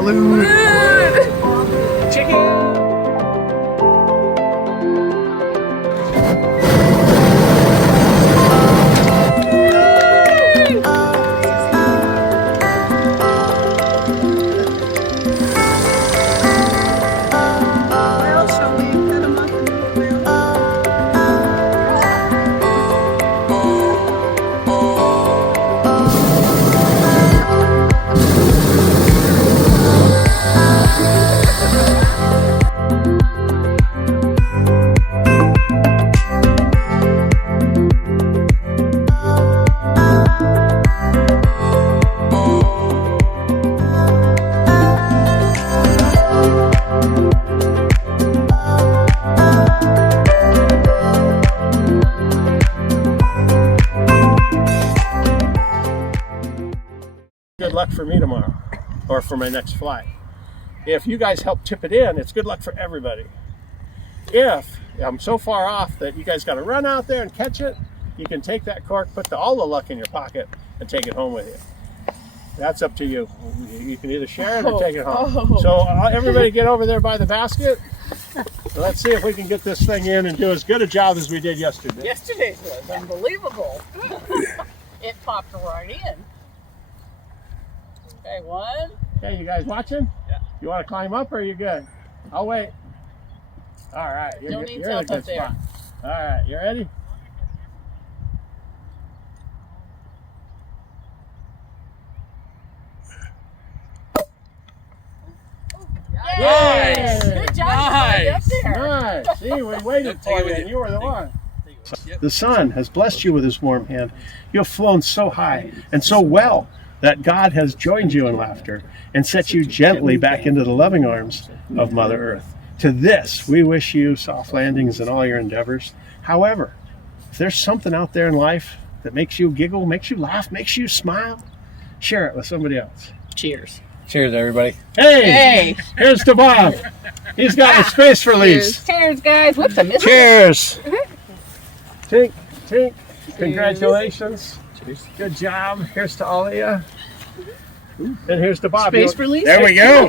Balloon. Chicken. Good luck for me tomorrow, or for my next flight. If you guys help tip it in, it's good luck for everybody. If I'm so far off that you guys got to run out there and catch it, you can take that cork, put all the luck in your pocket, and take it home with you. That's up to you. You can either share it or take it home. So everybody get over there by the basket. Let's see if we can get this thing in and do as good a job as we did yesterday. Yesterday's was unbelievable. It popped right in. Okay, one. Okay, you guys watching? Yeah. You want to climb up or are you good? I'll wait. All right. You're in a good spot. All right, you ready? Yes! Good job. Nice. Up there. Nice. See, we waited for you and you were the one. The sun has blessed you with his warm hand. You have flown so high and so well that God has joined you in laughter and set you gently back into the loving arms of Mother Earth. To this, we wish you soft landings in all your endeavors. However, if there's something out there in life that makes you giggle, makes you laugh, makes you smile, share it with somebody else. Cheers. Cheers, everybody. Hey! Here's to Bob. He's got a space release. Cheers, guys. Whoops, I missed Cheers. Tink, tink. Congratulations. Cheers. Good job. Here's to all of you. And here's to Bob. Space release? There we go.